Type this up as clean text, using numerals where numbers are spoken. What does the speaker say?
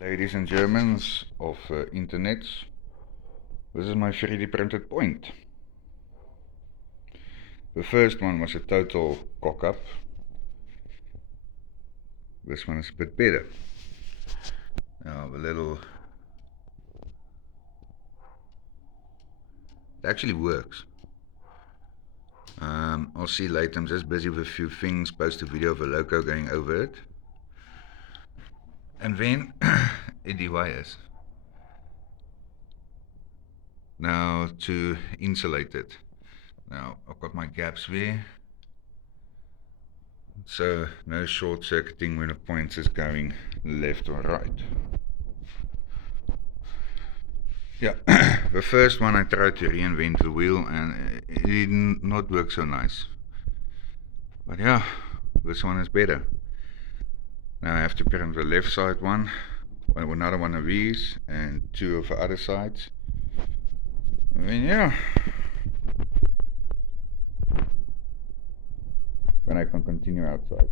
Ladies and Germans of internets, this is my 3D printed point. The first one was a total cock-up. This one is a bit better. Now the little... It actually works. I'll see later. I'm just busy with a few things. Post a video of a loco going over it. And then it dewires. Now to insulate it. Now I've got my gaps there. So no short circuiting when the point is going left or right. Yeah, the first one I tried to reinvent the wheel and it did not work so nice. But yeah, this one is better. Now I have to print the left side one, another one of these, and two of the other sides. And then yeah, then I can continue outside.